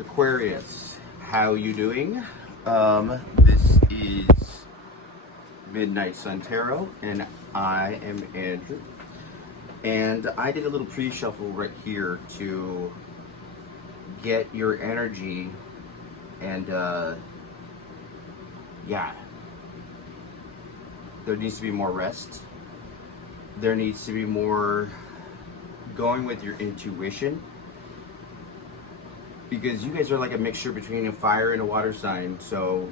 Aquarius, how you doing? This is Midnight Sun Tarot, and I am Andrew. And I did a little pre-shuffle right here to get your energy, and yeah, there needs to be more rest. There needs to be more going with your intuition, because you guys are like a mixture between a fire and a water sign. So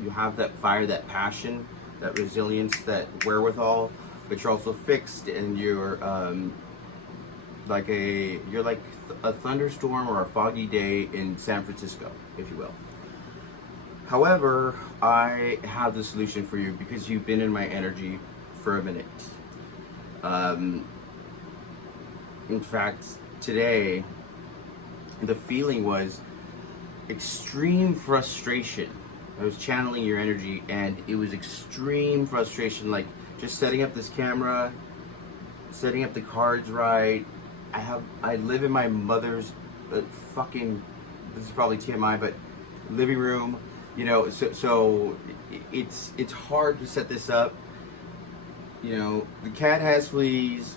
you have that fire, that passion, that resilience, that wherewithal, but you're also fixed, and you're like a thunderstorm or a foggy day in San Francisco, if you will. However, I have the solution for you because you've been in my energy for a minute. In fact, today, the feeling was extreme frustration. I was channeling your energy, and it was extreme frustration, like just setting up this camera, setting up the cards right. I live in my mother's fucking, this is probably TMI, but living room, you know, so it's hard to set this up. You know, the cat has fleas.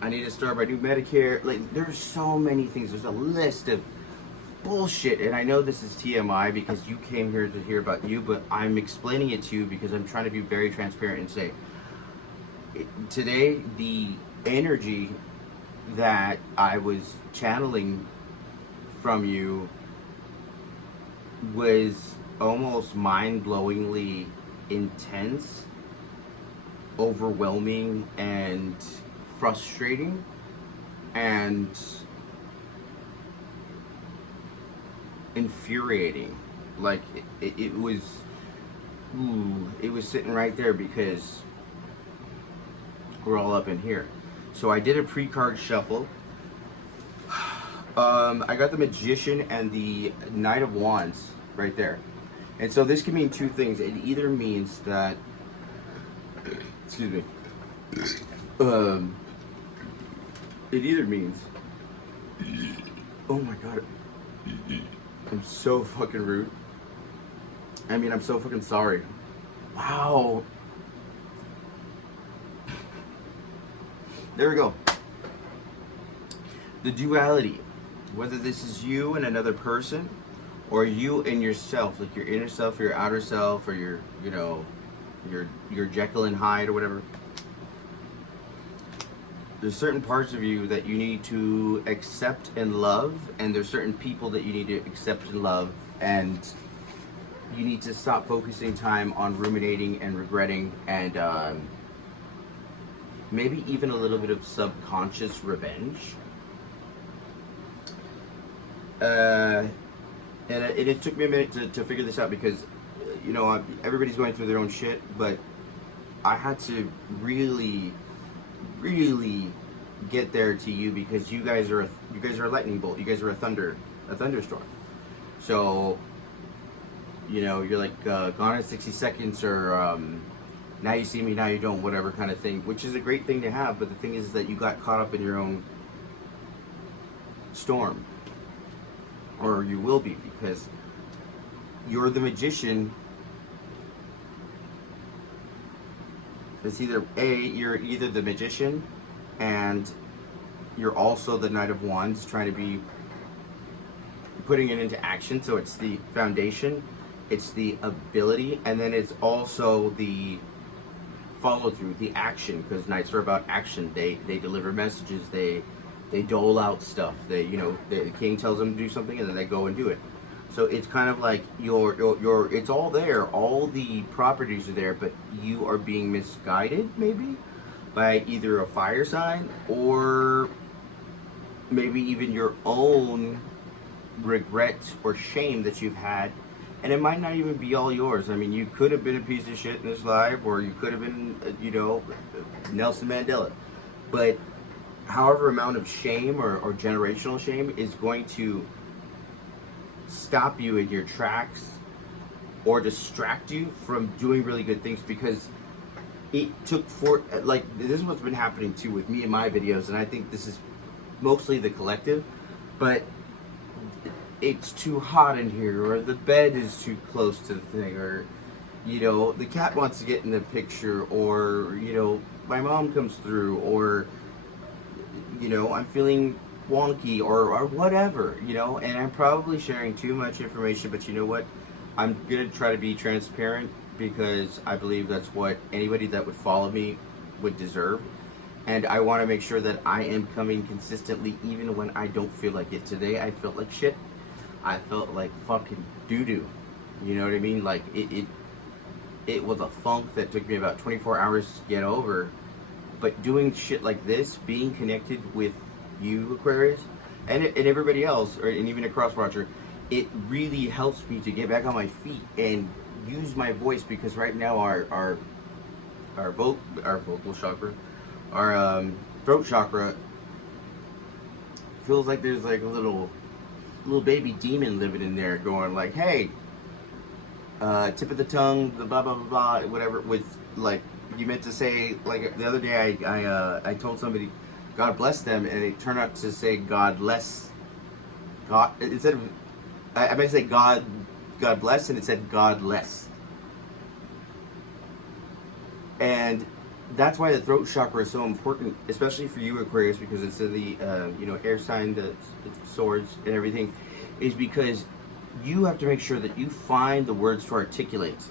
I need to start my new Medicare. Like, there's so many things. There's a list of bullshit, and I know this is TMI because you came here to hear about you, but I'm explaining it to you because I'm trying to be very transparent and say, today, the energy that I was channeling from you was almost mind-blowingly intense, overwhelming, and frustrating, and infuriating. Like it was sitting right there because we're all up in here. So I did a pre-card shuffle. I got the Magician and the Knight of Wands right there, and so this can mean two things. It either means that, excuse me, it either means, oh my god, I'm so fucking rude. I mean, I'm so fucking sorry. Wow. There we go. The duality, whether this is you and another person, or you and yourself, like your inner self or your outer self, or your, you know, your Jekyll and Hyde or whatever. There's certain parts of you that you need to accept and love, and there's certain people that you need to accept and love, and you need to stop focusing time on ruminating and regretting, and maybe even a little bit of subconscious revenge. And it took me a minute to figure this out because, you know, everybody's going through their own shit, but I had to really get there to you because you guys are a lightning bolt. You guys are a thunderstorm. So, you know, you're like gone in 60 seconds, or now you see me, now you don't, whatever kind of thing, which is a great thing to have. But the thing is that you got caught up in your own storm, or you will be, because you're the Magician. It's either you're either the Magician and you're also the Knight of Wands, trying to be putting it into action. So it's the foundation, it's the ability, and then it's also the follow through, the action, because Knights are about action. They deliver messages, they dole out stuff. They, you know, the king tells them to do something and then they go and do it. So it's kind of like your it's all there, all the properties are there, but you are being misguided maybe by either a fire sign or maybe even your own regret or shame that you've had, and it might not even be all yours. I mean, you could have been a piece of shit in this life, or you could have been, you know, Nelson Mandela, but however amount of shame or generational shame is going to stop you in your tracks or distract you from doing really good things, because it took like, this is what's been happening too with me in my videos, and I think this is mostly the collective, but it's too hot in here, or the bed is too close to the thing, or the cat wants to get in the picture, or my mom comes through, or I'm feeling wonky, or whatever, and I'm probably sharing too much information, but you know what? I'm gonna try to be transparent because I believe that's what anybody that would follow me would deserve. And I want to make sure that I am coming consistently even when I don't feel like it. Today I felt like shit. I felt like fucking doo-doo. You know what I mean? Like it was a funk that took me about 24 hours to get over. But doing shit like this, being connected with you, Aquarius, and everybody else, and even a cross-watcher, it really helps me to get back on my feet and use my voice, because right now our vocal chakra, our throat chakra feels like there's like a little baby demon living in there going like, hey, tip of the tongue, the blah blah blah blah, whatever, with like you meant to say. Like the other day I told somebody God bless them, and it turned out to say God less, God, instead of I meant to say God bless, and it said God less. And that's why the throat chakra is so important, especially for you, Aquarius, because it's the air sign, the swords and everything, is because you have to make sure that you find the words to articulate,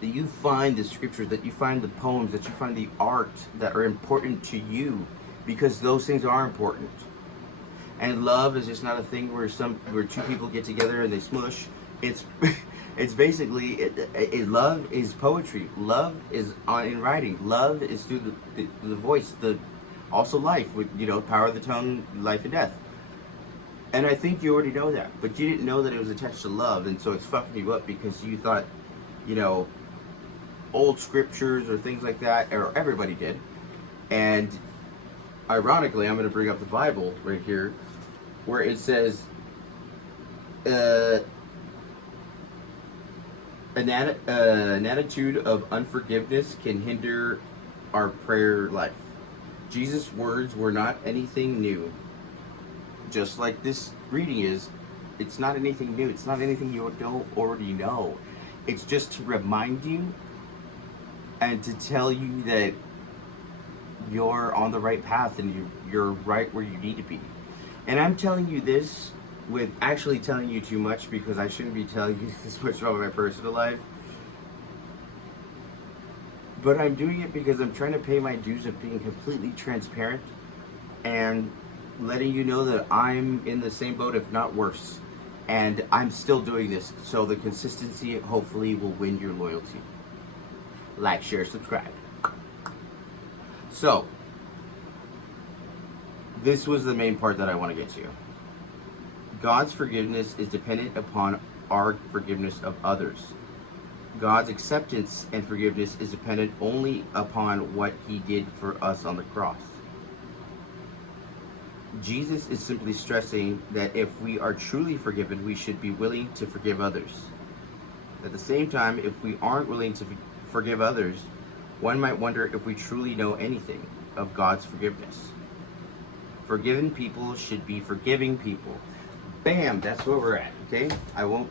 that you find the scriptures, that you find the poems, that you find the art that are important to you, because those things are important. And love is just not a thing where two people get together and they smush. It's basically love is poetry. Love is in writing. Love is through the voice. Also life with power of the tongue, life and death. And I think you already know that, but you didn't know that it was attached to love, and so it's fucking you up because you thought old scriptures or things like that, or everybody did. And ironically, I'm going to bring up the Bible right here, where it says, an attitude of unforgiveness can hinder our prayer life. Jesus' words were not anything new. Just like this reading is, it's not anything new. It's not anything you don't already know. It's just to remind you and to tell you that you're on the right path and you're right where you need to be. And I'm telling you this with actually telling you too much, because I shouldn't be telling you this much about my personal life. But I'm doing it because I'm trying to pay my dues of being completely transparent and letting you know that I'm in the same boat, if not worse. And I'm still doing this, so the consistency hopefully will win your loyalty. Like, share, subscribe. So, this was the main part that I want to get to. God's forgiveness is dependent upon our forgiveness of others. God's acceptance and forgiveness is dependent only upon what He did for us on the cross. Jesus is simply stressing that if we are truly forgiven, we should be willing to forgive others. At the same time, if we aren't willing to forgive others, one might wonder if we truly know anything of God's forgiveness. Forgiven people should be forgiving people. Bam, that's where we're at, okay? I won't,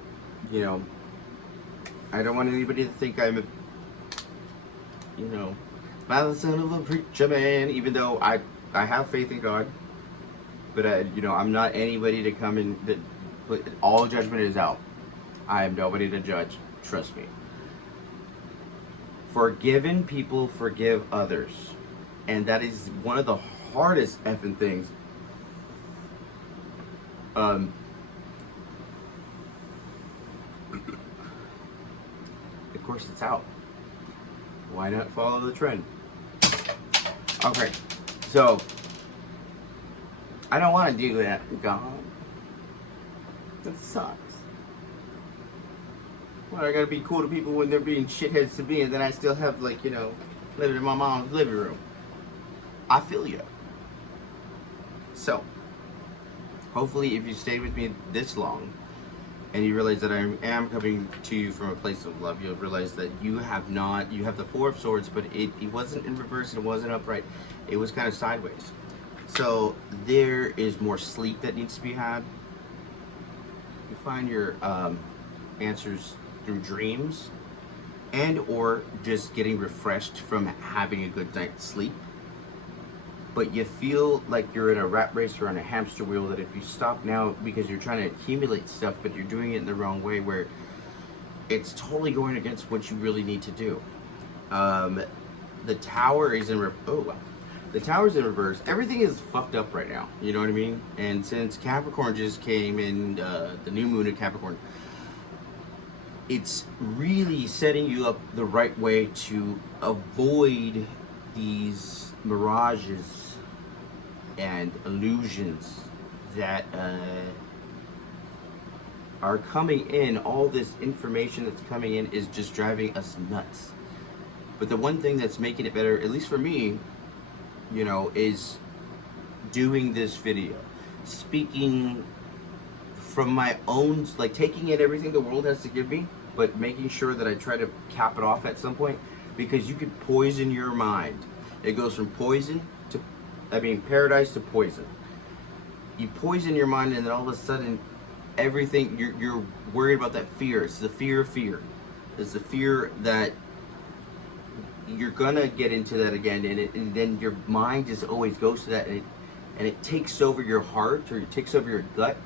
I don't want anybody to think I'm by the son of a preacher man, even though I have faith in God. But, I'm not anybody to come in, all judgment is out. I am nobody to judge, trust me. Forgiven people forgive others. And that is one of the hardest effing things. Of course it's out. Why not follow the trend? Okay, so I don't want to do that, God. That sucks. Well, I gotta be cool to people when they're being shitheads to me, and then I still have, living in my mom's living room. I feel you. So, hopefully, if you stayed with me this long, and you realize that I am coming to you from a place of love, you'll realize that you have the Four of Swords, but it wasn't in reverse, it wasn't upright, it was kind of sideways. So there is more sleep that needs to be had. You find your answers through dreams, and or just getting refreshed from having a good night's sleep. But you feel like you're in a rat race or on a hamster wheel, that if you stop now because you're trying to accumulate stuff, but you're doing it in the wrong way, where it's totally going against what you really need to do. The tower is in the tower's in reverse. Everything is fucked up right now. You know what I mean? And since Capricorn just came in, the new moon of Capricorn, it's really setting you up the right way to avoid these mirages and illusions that are coming in. All this information that's coming in is just driving us nuts. But the one thing that's making it better, at least for me, you know, is doing this video, speaking from my own, like taking in everything the world has to give me, but making sure that I try to cap it off at some point, because you could poison your mind. It goes from poison to, paradise to poison. You poison your mind, and then all of a sudden, everything, you're worried about that fear. It's the fear of fear. It's the fear that you're gonna get into that again, and then your mind just always goes to that, and it takes over your heart, or it takes over your gut,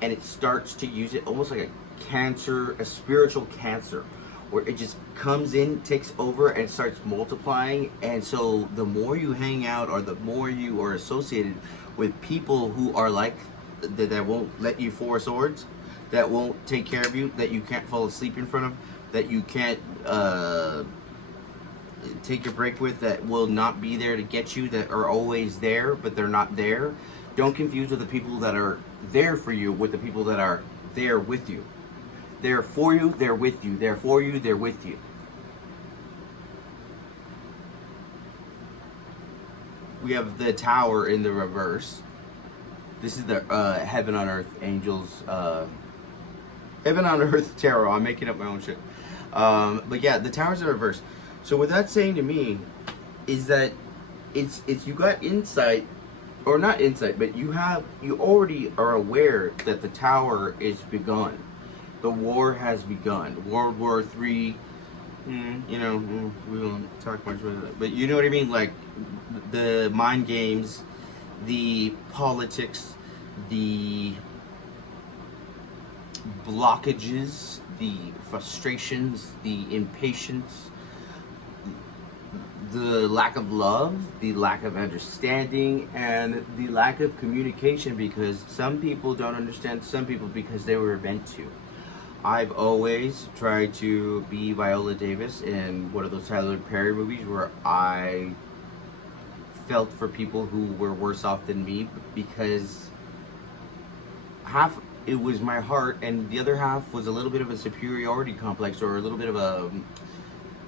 and it starts to use it almost like a cancer, a spiritual cancer, where it just comes in, takes over, and starts multiplying. And so the more you hang out, or the more you are associated with people who are like that won't let you four swords, that won't take care of you, that you can't fall asleep in front of, that you can't take your break with, that will not be there to get you, that are always there but they're not there. Don't confuse with the people that are there for you with the people that are there with you. They're for you, they're with you. They're for you, they're with you. We have the tower in the reverse. This is the heaven on earth angels, heaven on earth tarot. I'm making up my own shit. But yeah, the tower's in reverse. So what that's saying to me is that it's you got insight, or not insight, but you already are aware that the tower is begun. The war has begun. World War III. You know, we won't talk much about that, but you know what I mean. Like the mind games, the politics, the blockages, the frustrations, the impatience, the lack of love, the lack of understanding, and the lack of communication, because some people don't understand some people because they were meant to. I've always tried to be Viola Davis in one of those Tyler Perry movies, where I felt for people who were worse off than me, because half it was my heart and the other half was a little bit of a superiority complex, or a little bit of a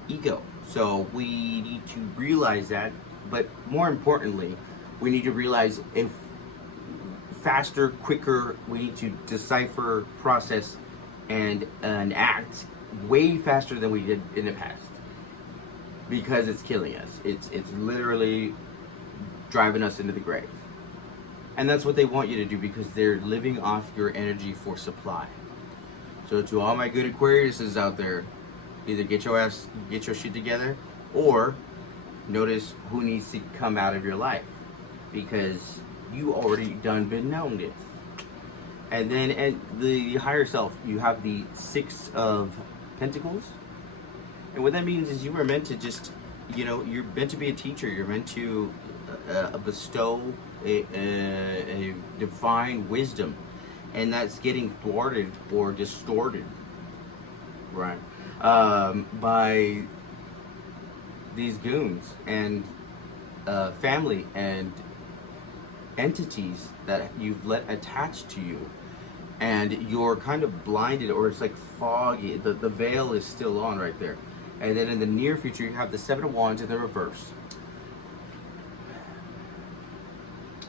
ego. So we need to realize that, but more importantly, we need to realize if faster, quicker, we need to decipher, process, and act way faster than we did in the past, because it's killing us. It's literally driving us into the grave. And that's what they want you to do, because they're living off your energy for supply. So to all my good Aquariuses out there, either get your shit together, or notice who needs to come out of your life, because you already done been known it. And then at the higher self, you have the Six of Pentacles. And what that means is you were meant to just, you know, you're meant to be a teacher. You're meant to bestow a divine wisdom. And that's getting thwarted or distorted, right, by these goons and family and entities that you've let attached to you, and you're kind of blinded, or it's like foggy. The veil is still on right there. And then in the near future, you have the Seven of Wands in the reverse.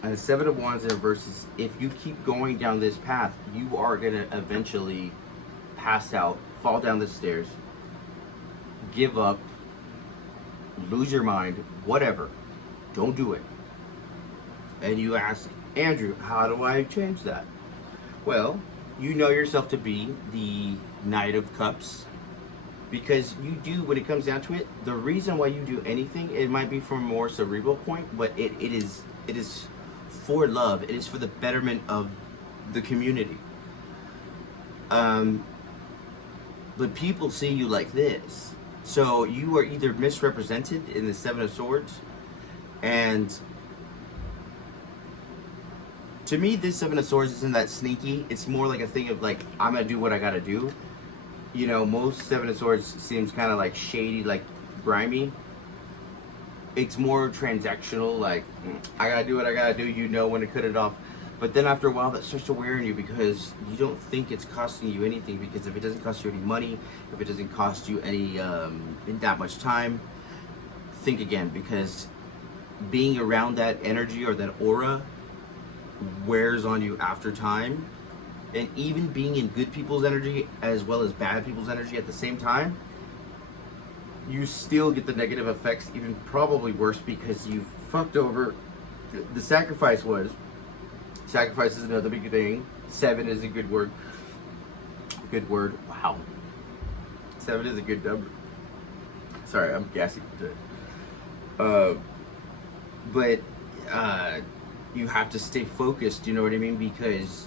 And the Seven of Wands in reverse is, if you keep going down this path, you are going to eventually pass out, fall down the stairs, give up, lose your mind, whatever. Don't do it. And you ask, Andrew, how do I change that? Well, you know yourself to be the Knight of Cups, because you do, when it comes down to it, the reason why you do anything, it might be from a more cerebral point, but it is for love. It is for the betterment of the community. But people see you like this, so you are either misrepresented in the Seven of Swords, and to me, this Seven of Swords isn't that sneaky. It's more like a thing of like, I'm gonna do what I gotta do. You know, most Seven of Swords seems kind of like shady, like grimy. It's more transactional, like, I gotta do what I gotta do, you know when to cut it off. But then after a while, that starts to wear on you because you don't think it's costing you anything. Because if it doesn't cost you any money, if it doesn't cost you any that much time, think again. Because being around that energy or that aura wears on you after time. And even being in good people's energy as well as bad people's energy at the same time, you still get the negative effects, even probably worse, because you've fucked over. The sacrifice is another big thing. 7 is a good word. Good word. Wow. 7 is a good number. Sorry, I'm gassy today. But you have to stay focused, you know what I mean? Because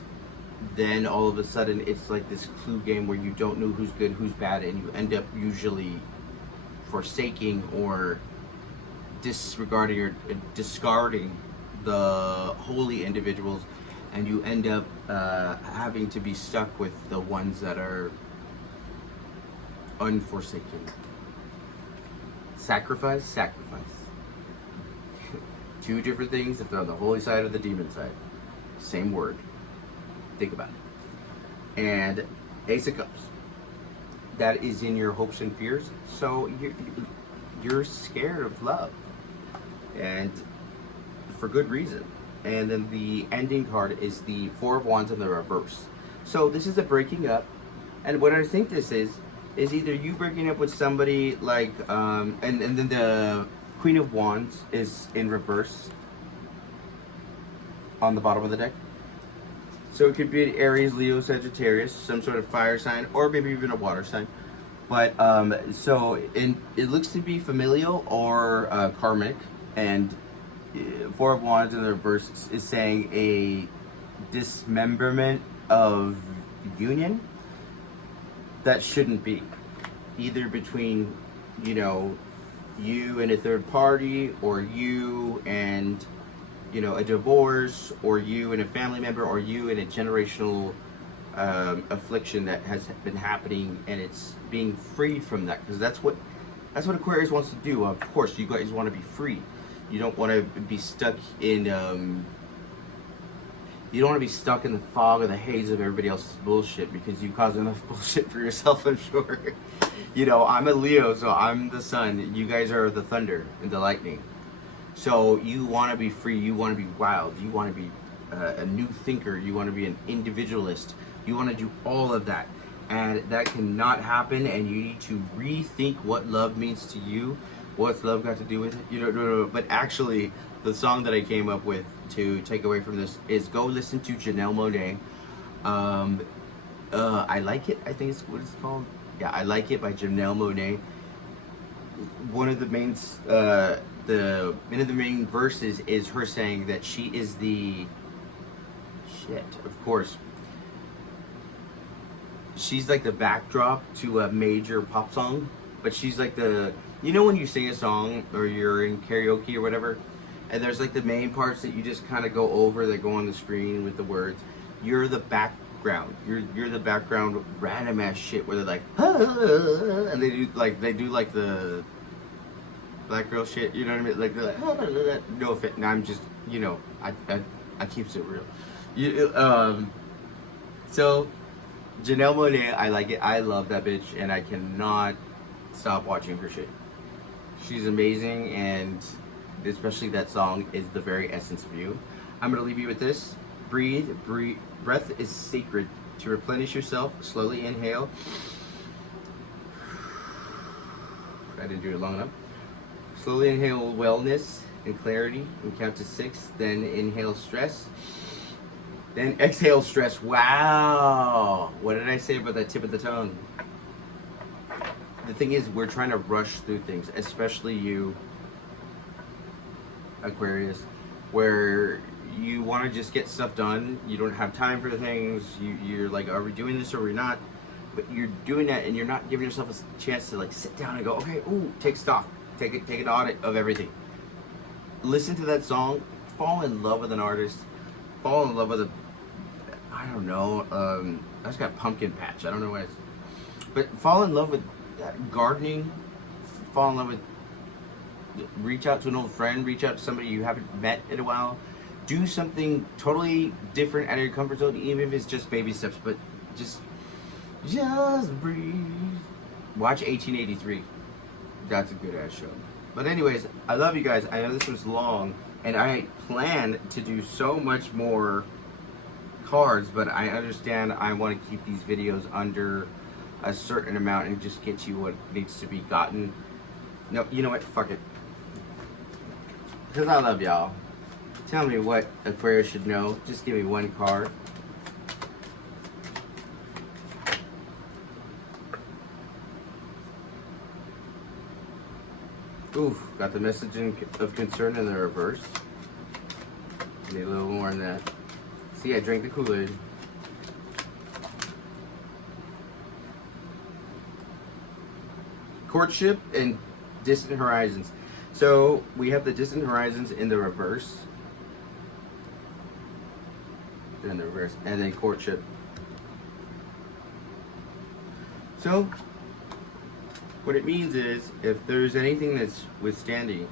then all of a sudden it's like this clue game where you don't know who's good, who's bad, and you end up usually forsaking or disregarding or discarding the holy individuals, and you end up having to be stuck with the ones that are unforsaken. Sacrifice. Two different things if they're on the holy side or the demon side. Same word. Think about it. And Ace of Cups. That is in your hopes and fears. So you're scared of love. And for good reason. And then the ending card is the Four of Wands in the reverse. So this is a breaking up. And what I think this is either you breaking up with somebody like, and then the Queen of Wands is in reverse on the bottom of the deck. So it could be an Aries, Leo, Sagittarius, some sort of fire sign, or maybe even a water sign. But so it looks to be familial or karmic, and Four of Wands in the reverse is saying a dismemberment of union that shouldn't be, either between, you know, you and a third party, or you and, you know, a divorce, or you and a family member, or you and a generational affliction that has been happening, and it's being freed from that, because that's what Aquarius wants to do. Of course, you guys want to be free. You don't want to be stuck in you don't want to be stuck in the fog or the haze of everybody else's bullshit, because you cause enough bullshit for yourself, I'm sure. You know, I'm a Leo, so I'm the sun. You guys are the thunder and the lightning. So you want to be free. You want to be wild. You want to be a new thinker. You want to be an individualist. You want to do all of that. And that cannot happen, and you need to rethink what love means to you. What's love got to do with it? You know, but actually, the song that I came up with to take away from this is go listen to Janelle Monet. I Like It, I think it's what it's called. Yeah, I Like It by Janelle Monet. One of the main verses is her saying that she is the shit, of course. She's like the backdrop to a major pop song, but she's like the, you know when you sing a song or you're in karaoke or whatever, and there's like the main parts that you just kind of go over that go on the screen with the words. You're the background. You're the background random ass shit where they're like, ah, and they do like the black girl shit. You know what I mean? Like they're like, ah, no offense. No, I'm just, you know, I keeps it real. So Janelle Monet, I like it. I love that bitch, and I cannot stop watching her shit. She's amazing, and especially that song is the very essence of you. I'm gonna leave you with this. Breathe. Breath is sacred. To replenish yourself, slowly inhale. I didn't do it long enough. Slowly inhale wellness and clarity and count to 6. Then inhale stress. Then exhale stress. Wow. What did I say about that tip of the tongue? The thing is, we're trying to rush through things, especially you, Aquarius, where you want to just get stuff done. You don't have time for things. You're like, are we doing this or are we not? But you're doing that and you're not giving yourself a chance to like sit down and go, okay, ooh, take stock, take an audit of everything. Listen to that song, fall in love with an artist, fall in love with I don't know, I just got pumpkin patch. I don't know what it's, but fall in love with gardening, fall in love with, reach out to an old friend, reach out to somebody you haven't met in a while, do something totally different out of your comfort zone, even if it's just baby steps, but just breathe. Watch 1883. That's a good ass show. But anyways, I love you guys. I know this was long, and I plan to do so much more cards, but I understand I want to keep these videos under a certain amount and just get you what needs to be gotten. No, you know what? Fuck it. Because I love y'all. Tell me what Aquarius should know. Just give me one card. Oof, got the message of concern in the reverse. Need a little more than that. See, I drank the Kool-Aid. Courtship and distant horizons. So we have the distant horizons in the reverse. In the reverse. And then courtship. So what it means is, if there's anything that's withstanding,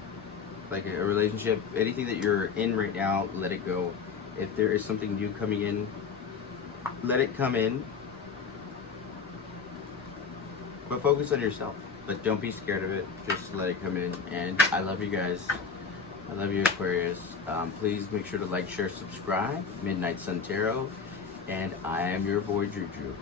like a relationship, anything that you're in right now, let it go. If there is something new coming in, let it come in. But focus on yourself. But don't be scared of it. Just let it come in. And I love you guys. I love you, Aquarius. Please make sure to like, share, subscribe. Midnight Sun Tarot. And I am your boy, Juju.